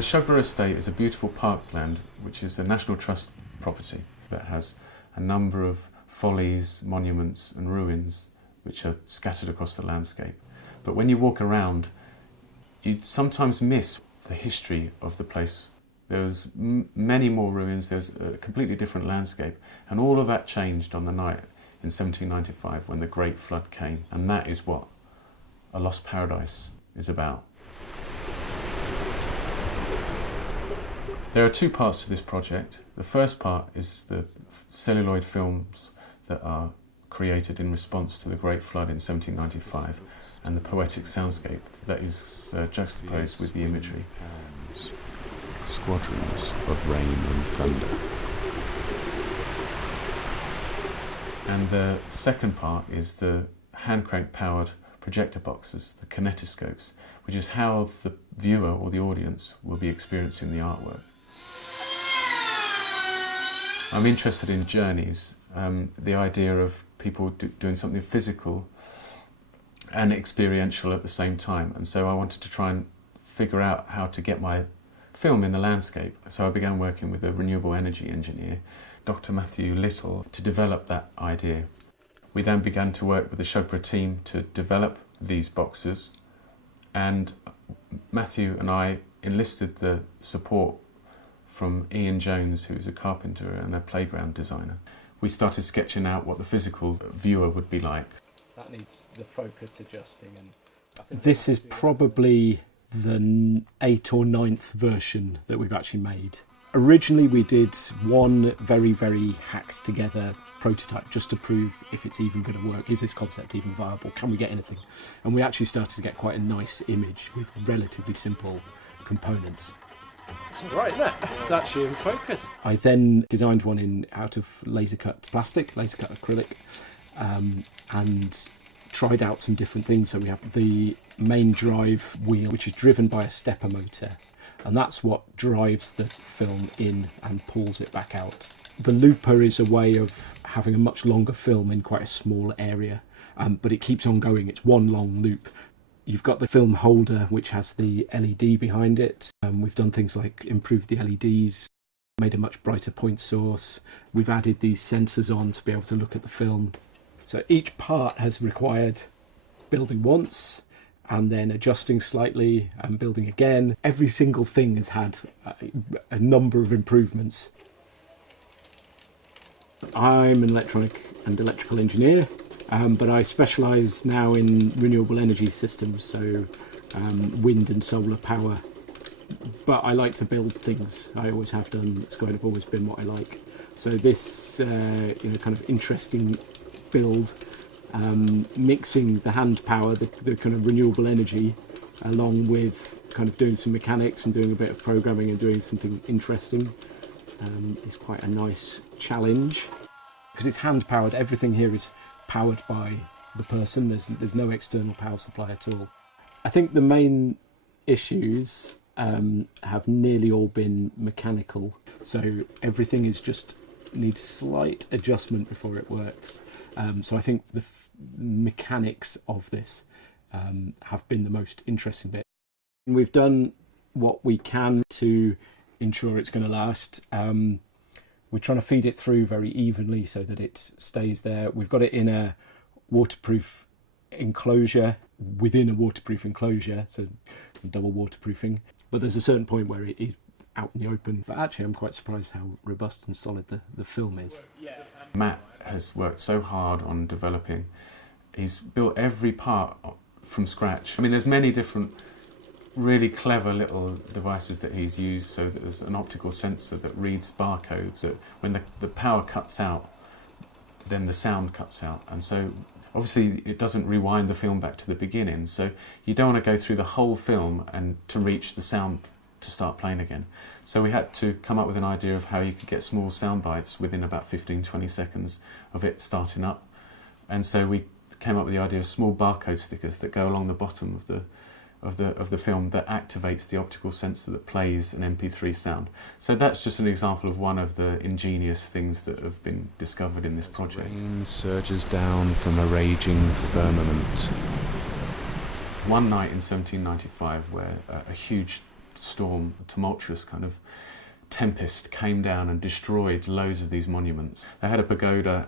The Shugborough estate is a beautiful parkland which is a National Trust property that has a number of follies, monuments and ruins which are scattered across the landscape. But when you walk around, you sometimes miss the history of the place. There's many more ruins, there's a completely different landscape, and all of that changed on the night in 1795 when the Great Flood came, and that is what A Lost Paradise is about. There are two parts to this project. The first part is the celluloid films that are created in response to the Great Flood in 1795 and the poetic soundscape that is juxtaposed with the imagery. Squadrons of rain and thunder. And the second part is the hand-crank powered projector boxes, the kinetoscopes, which is how the viewer or the audience will be experiencing the artwork. I'm interested in journeys, the idea of people doing something physical and experiential at the same time, and so I wanted to try and figure out how to get my film in the landscape. So I began working with a renewable energy engineer, Dr. Matthew Little, to develop that idea. We then began to work with the Shugborough team to develop these boxes, and Matthew and I enlisted the support from Ian Jones, who's a carpenter and a playground designer. We started sketching out what the physical viewer would be like. That needs the focus adjusting, and I think this is probably the 8th or 9th version that we've actually made. Originally we did one very, very hacked together prototype just to prove if it's even going to work. Is this concept even viable? Can we get anything? And we actually started to get quite a nice image with relatively simple components. it's right there. It's actually in focus. I then designed one out of laser cut plastic, laser cut acrylic, and tried out some different things. So we have the main drive wheel, which is driven by a stepper motor, and that's what drives the film in and pulls it back out. The looper is a way of having a much longer film in quite a small area, but it keeps on going. It's one long loop. You've got the film holder, which has the LED behind it. We've done things like improved the LEDs, made a much brighter point source. We've added these sensors on to be able to look at the film. So each part has required building once and then adjusting slightly and building again. Every single thing has had a number of improvements. I'm an electronic and electrical engineer, but I specialise now in renewable energy systems, so wind and solar power. But I like to build things. I always have done. It's kind of always been what I like. So this, kind of interesting build, mixing the hand power, the kind of renewable energy, along with kind of doing some mechanics and doing a bit of programming and doing something interesting, is quite a nice challenge. Because it's hand powered, everything here is powered by the person. There's no external power supply at all. I think the main issues have nearly all been mechanical, so everything is just needs slight adjustment before it works. So I think the mechanics of this have been the most interesting bit. We've done what we can to ensure it's going to last. We're trying to feed it through very evenly so that it stays there. We've got it in a waterproof enclosure within a waterproof enclosure, so double waterproofing. But there's a certain point where it is out in the open. But actually I'm quite surprised how robust and solid the film is. Matt has worked so hard on developing. He's built every part from scratch. I mean, there's many different really clever little devices that he's used. So that there's an optical sensor that reads barcodes, that when the power cuts out, then the sound cuts out. And so obviously it doesn't rewind the film back to the beginning. So you don't want to go through the whole film and to reach the sound to start playing again. So we had to come up with an idea of how you could get small sound bites within about 15-20 seconds of it starting up. And so we came up with the idea of small barcode stickers that go along the bottom of the film that activates the optical sensor that plays an MP3 sound. So that's just an example of one of the ingenious things that have been discovered in this project. Rain surges down from a raging firmament. One night in 1795 where a huge storm, a tumultuous kind of tempest came down and destroyed loads of these monuments. They had a pagoda,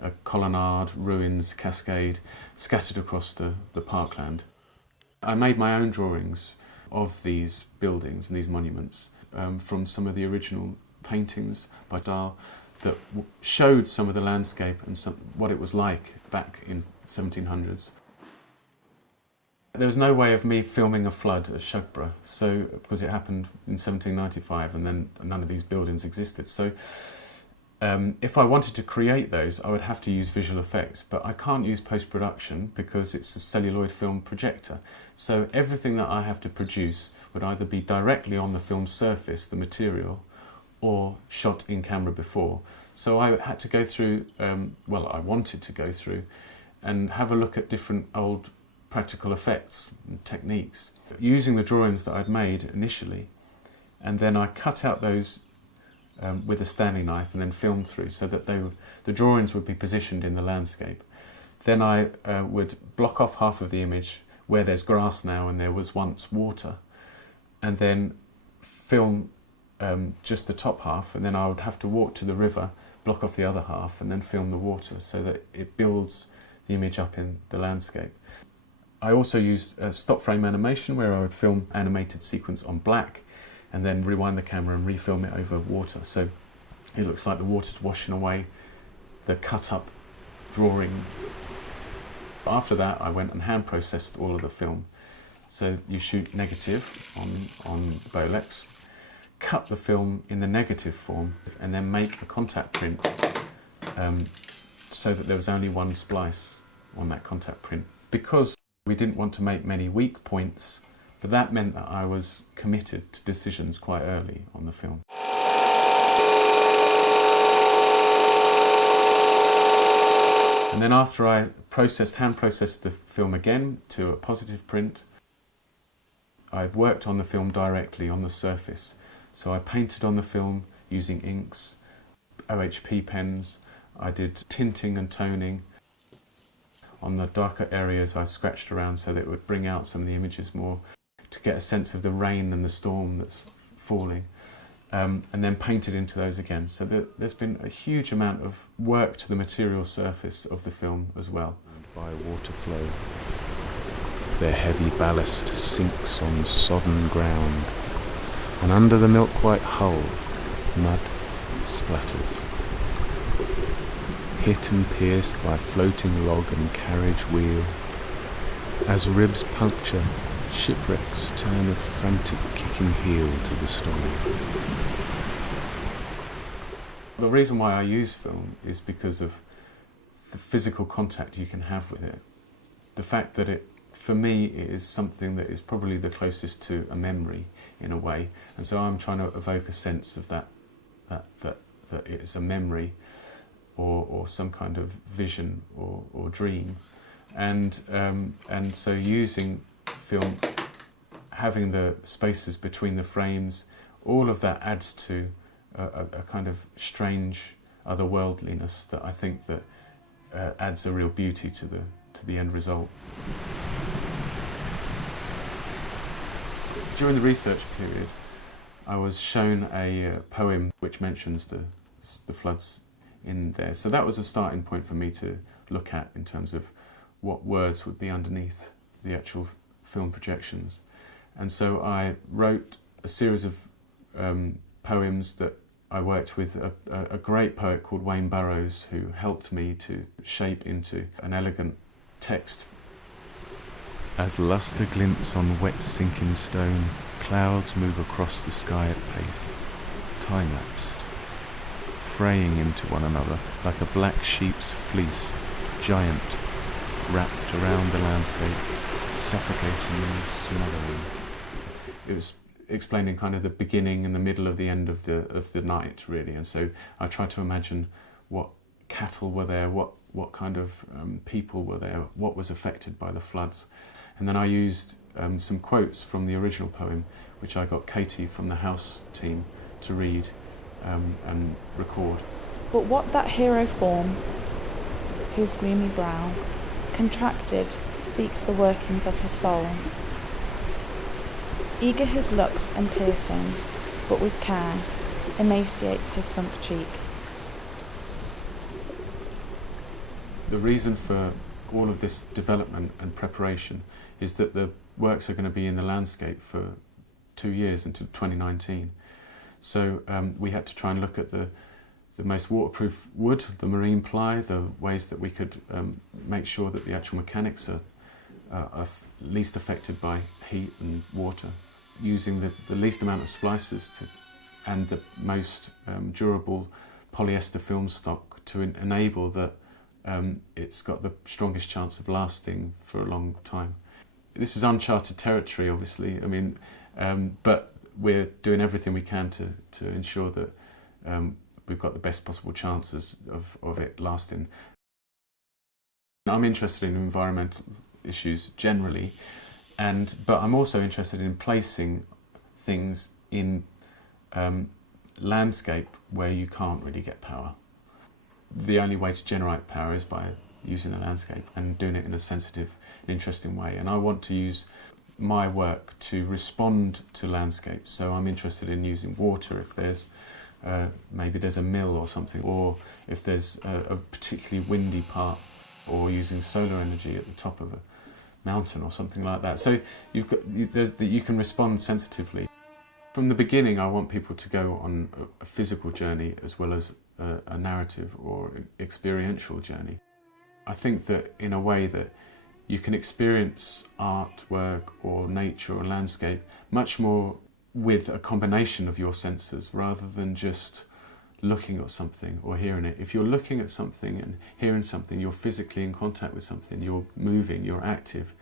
a colonnade, ruins, cascade, scattered across the parkland. I made my own drawings of these buildings and these monuments from some of the original paintings by Dahl that showed some of the landscape and what it was like back in 1700s. There was no way of me filming a flood at Shugborough, because it happened in 1795 and then none of these buildings existed. So if I wanted to create those, I would have to use visual effects, but I can't use post-production because it's a celluloid film projector. So everything that I have to produce would either be directly on the film surface, the material, or shot in camera before. So I had to go through, I wanted to go through and have a look at different old practical effects and techniques using the drawings that I'd made initially, and then I cut out those with a Stanley knife and then filmed through so that the drawings would be positioned in the landscape. Then I would block off half of the image where there's grass now and there was once water, and then film just the top half, and then I would have to walk to the river, block off the other half, and then film the water so that it builds the image up in the landscape. I also used stop frame animation where I would film animated sequence on black and then rewind the camera and refilm it over water. So it looks like the water's washing away the cut up drawings. After that I went and hand processed all of the film. So you shoot negative on Bolex, cut the film in the negative form and then make a contact print so that there was only one splice on that contact print. Because we didn't want to make many weak points, but that meant that I was committed to decisions quite early on the film. And then after I hand processed the film again to a positive print, I worked on the film directly on the surface. So I painted on the film using inks, OHP pens, I did tinting and toning. On the darker areas I scratched around so that it would bring out some of the images more to get a sense of the rain and the storm that's falling, and then painted into those again. So there's been a huge amount of work to the material surface of the film as well. By water flow, their heavy ballast sinks on sodden ground, and under the milk-white hull, mud splatters. Hit and pierced by floating log and carriage wheel. As ribs puncture, shipwrecks turn a frantic kicking heel to the storm. The reason why I use film is because of the physical contact you can have with it. The fact that it, for me, it is something that is probably the closest to a memory in a way, and so I'm trying to evoke a sense of that it is a memory or some kind of vision or dream, and so using film, having the spaces between the frames, all of that adds to a kind of strange otherworldliness that I think that adds a real beauty to the end result. During the research period, I was shown a poem which mentions the floods in there. So that was a starting point for me to look at in terms of what words would be underneath the actual film projections. And so I wrote a series of poems that I worked with a great poet called Wayne Burrows, who helped me to shape into an elegant text. As lustre glints on wet sinking stone, clouds move across the sky at pace, time-lapsed, fraying into one another like a black sheep's fleece, giant, wrapped around the landscape, suffocating and smothering. It was explaining kind of the beginning and the middle of the end of the night, really, and so I tried to imagine what cattle were there, what kind of people were there, what was affected by the floods. And then I used some quotes from the original poem, which I got Katie from the house team to read and record. But what that hero form, whose gloomy brow, contracted, speaks the workings of his soul. Eager his looks and piercing, but with care, emaciate his sunk cheek. The reason for all of this development and preparation is that the works are going to be in the landscape for 2 years until 2019. So we had to try and look at the most waterproof wood, the marine ply, the ways that we could make sure that the actual mechanics are least affected by heat and water, using the least amount of splices and the most durable polyester film stock to enable that it's got the strongest chance of lasting for a long time. This is uncharted territory, obviously. I mean, but we're doing everything we can to ensure that we've got the best possible chances of it lasting. I'm interested in environmental issues generally, but I'm also interested in placing things in landscape where you can't really get power. The only way to generate power is by using a landscape and doing it in a sensitive, interesting way. And I want to use my work to respond to landscapes. So I'm interested in using water if there's maybe there's a mill or something, or if there's a particularly windy part, or using solar energy at the top of a mountain or something like that. So you can respond sensitively. From the beginning, I want people to go on a physical journey as well as a narrative or experiential journey. I think that in a way that you can experience artwork or nature or landscape much more with a combination of your senses rather than just looking at something or hearing it. If you're looking at something and hearing something, you're physically in contact with something, you're moving, you're active,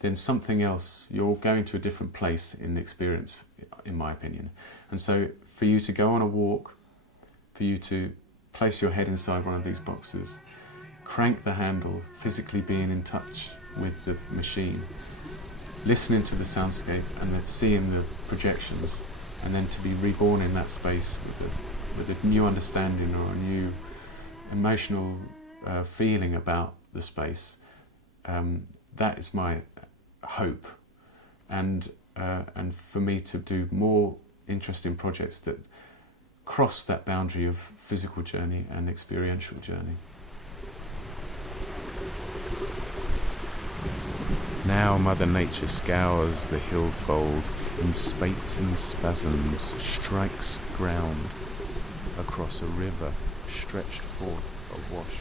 then something else, you're going to a different place in the experience, in my opinion. And so for you to go on a walk, for you to place your head inside one of these boxes, crank the handle, physically being in touch with the machine, listening to the soundscape and then seeing the projections, and then to be reborn in that space with a new understanding or a new emotional feeling about the space. That is my hope, and for me to do more interesting projects that cross that boundary of physical journey and experiential journey. Now Mother Nature scours the hill fold, in spates and spasms strikes ground, across a river stretched forth awash